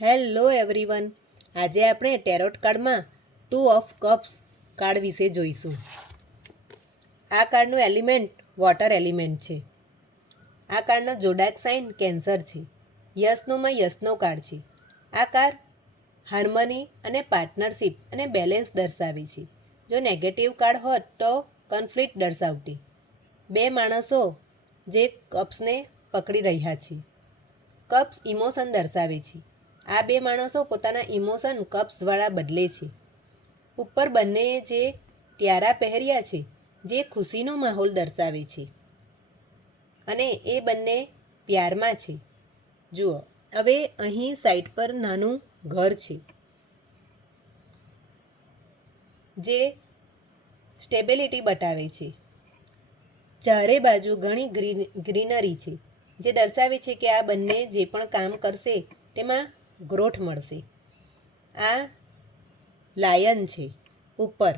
Hello everyone. આજે આપણે tarot કાર્ડમાં 2 ઓફ કપ્સ કાર્ડ વિશે જોઈશું. આ કાર્ડનું એલિમેન્ટ વોટર એલિમેન્ટ છે. આ કાર્ડનો જોડાક સાઇન કેન્સર છે. યસનોમાં યસનો કાર્ડ છે. આ કાર્ડ હાર્મની અને પાર્ટનરશિપ અને બેલેન્સ દર્શાવે છે. જો નેગેટિવ કાર્ડ હોત તો કન્ફ્લિક્ટ દર્શાવતી. બે માણસો જે કપ્સને પકડી રહ્યા છે. કપ્સ ઇમોશન દર્શાવે છે. આ બે માણસો પોતાના ઇમોશન કપ્સ દ્વારા બદલે છે. ઉપર બંનેએ જે ટિયારા પહેર્યા છે જે ખુશીનો માહોલ દર્શાવે છે અને એ બંને પ્યારમાં છે. જુઓ, હવે અહીં સાઈડ પર નાનું ઘર છે જે સ્ટેબિલિટી બતાવે છે. ચારે બાજુ ઘણી ગ્રીનરી છે જે દર્શાવે છે કે આ બંને જે પણ કામ કરશે તેમાં ગ્રોથ મળશે. આ લાયન છે ઉપર.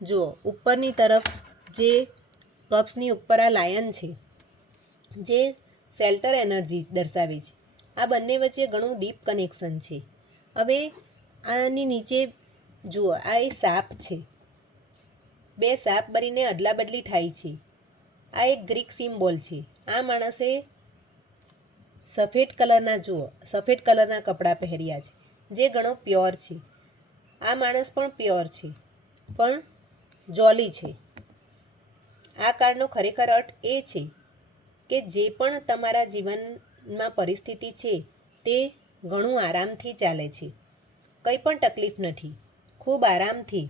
જુઓ, ઉપરની તરફ જે કપ્સની ઉપર આ લાયન છે જે શેલ્ટર એનર્જી દર્શાવે છે. આ બંને વચ્ચે ઘણું ડીપ કનેક્શન છે. હવે આની નીચે જુઓ, આ એ સાપ છે. બે સાપ બનીને અદલા બદલી થાય છે. આ એક ગ્રીક સિમ્બોલ છે. આ માણસે સફેદ કલરના કપડાં પહેર્યા છે જે ઘણો પ્યોર છે. આ માણસ પણ પ્યોર છે પણ જોલી છે. આ કાર્ડનો ખરેખર અર્થ એ છે કે જે પણ તમારા જીવનમાં પરિસ્થિતિ છે તે ઘણું આરામથી ચાલે છે. કંઈ પણ તકલીફ નથી. ખૂબ આરામથી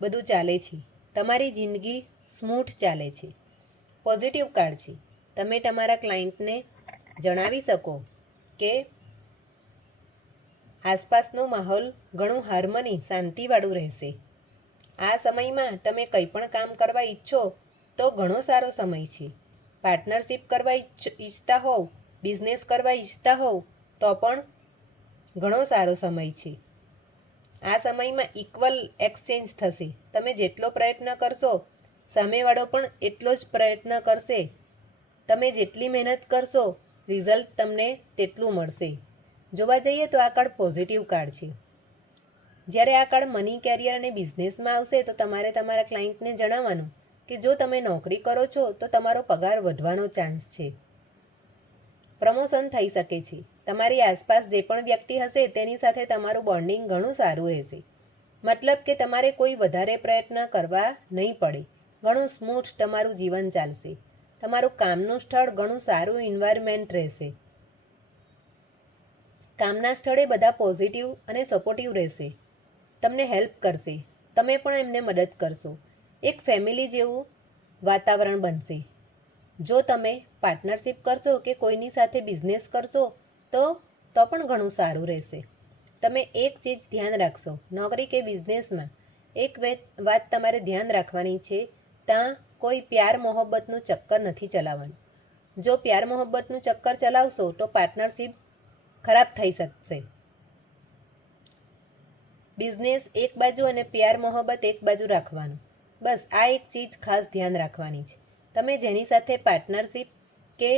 બધું ચાલે છે. તમારી જિંદગી સ્મૂથ ચાલે છે. પોઝિટિવ કાર્ડ છે. તમે તમારા ક્લાયન્ટને જણાવી શકો કે આસપાસનો માહોલ ઘણું હાર્મની શાંતિવાળું રહેશે. આ સમયમાં તમે કંઈ પણ કામ કરવા ઈચ્છો તો ઘણો સારો સમય છે. પાર્ટનરશિપ કરવા ઈચ્છતા હોવ, બિઝનેસ કરવા ઈચ્છતા હોવ તો પણ ઘણો સારો સમય છે. આ સમયમાં ઇક્વલ એક્સચેન્જ થશે. તમે જેટલો પ્રયત્ન કરશો સામેવાળો પણ એટલો જ પ્રયત્ન કરશે. તમે જેટલી મહેનત કરશો રિઝલ્ટ તમને તેટલું મળશે. જોવા જઈએ તો આ કાર્ડ પોઝિટિવ કાર્ડ છે. જ્યારે આ કાર્ડ મની, કેરિયર અને બિઝનેસમાં આવશે તો તમારે તમારા ક્લાયન્ટને જણાવવાનું કે જો તમે નોકરી કરો છો તો તમારો પગાર વધવાનો ચાન્સ છે. પ્રમોશન થઈ શકે છે. તમારી આસપાસ જે પણ વ્યક્તિ હશે તેની સાથે તમારું બોન્ડિંગ ઘણું સારું રહેશે. મતલબ કે તમારે કોઈ વધારે પ્રયત્ન કરવા નહીં પડે. ઘણું સ્મૂથ તમારું જીવન ચાલશે. તમારું કામનું સ્થળ ઘણું સારું એન્વાયરમેન્ટ રહેશે. કામના સ્થળે બધા પોઝિટિવ અને સપોર્ટિવ રહેશે. તમને હેલ્પ કરશે. તમે પણ એમને મદદ કરશો. એક ફેમિલી જેવું વાતાવરણ બનશે. જો તમે પાર્ટનરશિપ કરશો કે કોઈની સાથે બિઝનેસ કરશો તો પણ ઘણું સારું રહેશે. તમે એક ચીજ ધ્યાન રાખશો, નોકરી કે બિઝનેસમાં એક વાત તમારે ધ્યાન રાખવાની છે, ત્યાં કોઈ પ્યાર મોહબ્બતનું ચક્કર નથી ચલાવવાનું. જો પ્યાર મોહબ્બતનું ચક્કર ચલાવશો તો પાર્ટનરશિપ ખરાબ થઈ શકશે. બિઝનેસ એક બાજુ અને પ્યાર મોહબ્બત એક બાજુ રાખવાનું. બસ આ એક ચીજ ખાસ ધ્યાન રાખવાની છે. તમે જેની સાથે પાર્ટનરશિપ કે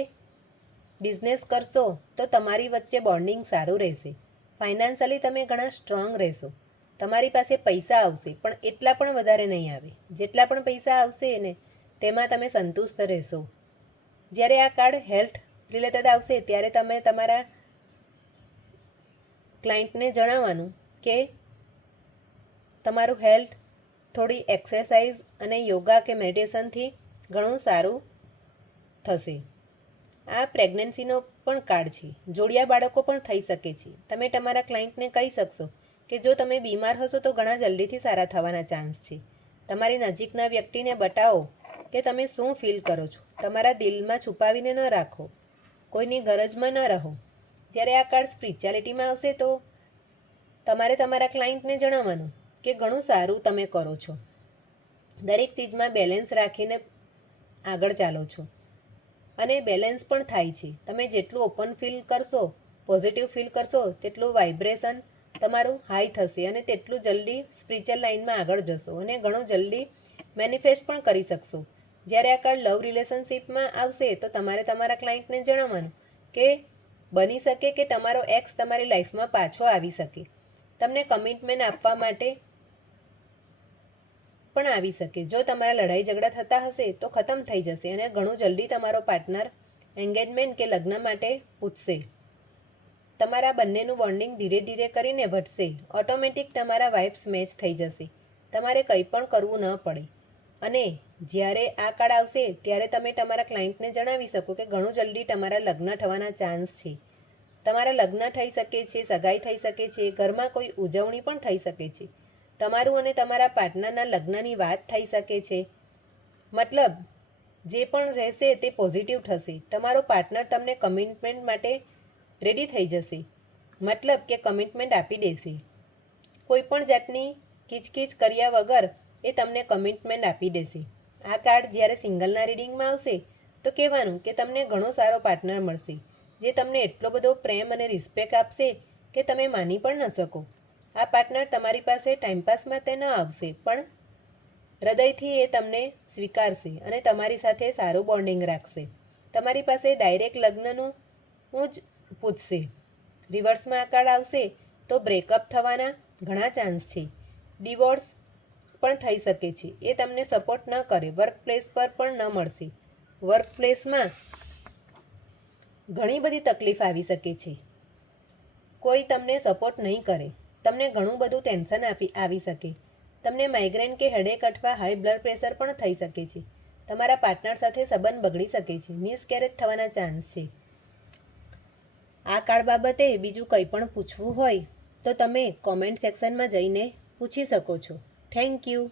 બિઝનેસ કરશો તો તમારી વચ્ચે બોન્ડિંગ સારું રહેશે. ફાઇનાન્શિયલી તમે ઘણા સ્ટ્રોંગ રહેશો. તમારી પાસે પૈસા આવશે પણ એટલા પણ વધારે નહીં આવે. જેટલા પણ પૈસા આવશે ને તેમાં તમે સંતુષ્ટ રહેશો. જ્યારે આ કાર્ડ હેલ્થ રિલેટેડ આવશે ત્યારે તમે તમારા ક્લાયન્ટને જણાવવાનું કે તમારું હેલ્થ થોડી એક્સરસાઇઝ અને યોગા કે મેડિટેશનથી ઘણું સારું થશે. આ પ્રેગ્નન્સીનો પણ કાર્ડ છે. જોડિયા બાળકો પણ થઈ શકે છે. તમે તમારા ક્લાયન્ટને કહી શકશો કે જો તમે બીમાર હશો તો ઘણા જલ્દીથી સારા થવાના ચાન્સ છે. તમારી નજીકના વ્યક્તિને બતાવો કે તમે શું ફીલ કરો છો. તમારા દિલમાં છુપાવીને ન રાખો. કોઈની ગરજમાં ન રહો. જ્યારે આ કાર્ડ સ્પિરિચ્યુઆલિટીમાં આવશે તો તમારે તમારા ક્લાયન્ટને જણાવવાનું કે ઘણું સારું તમે કરો છો. દરેક ચીજમાં બેલેન્સ રાખીને આગળ ચાલો છો અને બેલેન્સ પણ થાય છે. તમે જેટલું ઓપન ફીલ કરશો, પોઝિટિવ ફીલ કરશો તેટલું વાઇબ્રેશન તમારું હાઈ થશે અને તેટલું જલ્દી સ્પિરિચ્યુઅલ લાઇનમાં આગળ જશો અને ઘણું જલ્દી મેનિફેસ્ટ પણ કરી શકશો. જ્યારે આ કાર્ડ લવ રિલેશનશિપમાં આવશે તો તમારે તમારા ક્લાયન્ટને જણાવવાનું કે બની શકે કે તમારો એક્સ તમારી લાઈફમાં પાછો આવી શકે, તમને કમિટમેન્ટ આપવા માટે પણ આવી શકે. જો તમારા લડાઈ ઝઘડા થતા હશે તો ખતમ થઈ જશે અને ઘણું જલ્દી તમારો પાર્ટનર એન્ગેજમેન્ટ કે લગ્ન માટે પૂછશે. તમારા બંનેનું બોન્ડિંગ ધીરે ધીરે કરીને વધશે. ઓટોમેટિક તમારા વાઇબ્સ મેચ થઈ જશે. તમારે કંઈ પણ કરવું ન પડે. અને જ્યારે આ કાળ આવશે ત્યારે તમે તમારા ક્લાયન્ટને જણાવી શકો કે ઘણું જલ્દી તમારા લગ્ન થવાના ચાન્સ છે. તમારા લગ્ન થઈ શકે છે, સગાઈ થઈ શકે છે, ઘરમાં કોઈ ઉજવણી પણ થઈ શકે છે. તમારું અને તમારા પાર્ટનરના લગ્નની વાત થઈ શકે છે. મતલબ જે પણ રહેશે તે પોઝિટિવ થશે. તમારો પાર્ટનર તમને કમિટમેન્ટ માટે રેડી થઈ જશે. મતલબ કે કમિટમેન્ટ આપી દેશે. કોઈ પણ જાતની કીચકીચ કર્યા વગર એ તમને કમિટમેન્ટ આપી દેશે. આ કાર્ડ જ્યારે સિંગલના રીડિંગમાં આવશે તો કહેવાનું કે તમને ઘણો સારો પાર્ટનર મળશે, જે તમને એટલો બધો પ્રેમ અને રિસ્પેક્ટ આપશે કે તમે માની પણ ન શકો. આ પાર્ટનર તમારી પાસે ટાઈમપાસ માટે ન આવશે, પણ હૃદયથી એ તમને સ્વીકારશે અને તમારી સાથે સારું બોન્ડિંગ રાખશે. તમારી પાસે ડાયરેક્ટ લગ્નનું જ પૂછશે. રિવર્સમાં આ કાર્ડ આવશે તો બ્રેકઅપ થવાના ઘણા ચાન્સ છે. ડિવોર્સ પણ થઈ શકે છે. એ તમને સપોર્ટ ન કરે. વર્ક પ્લેસ પર પણ ન મળશે. વર્ક પ્લેસમાં ઘણી બધી તકલીફ આવી શકે છે. કોઈ તમને સપોર્ટ નહીં કરે. તમને ઘણું બધું ટેન્શન આવી શકે. તમને માઇગ્રેન કે હેડેક અથવા હાઈ બ્લડ પ્રેશર પણ થઈ શકે છે. તમારા પાર્ટનર સાથે સંબંધ બગડી શકે છે. મિસકેરેજ થવાના ચાન્સ છે. આ કાર્ડ બાબતે બીજું કંઈ પણ પૂછવું હોય તો તમે કોમેન્ટ સેક્શનમાં જઈને પૂછી શકો છો. Thank you.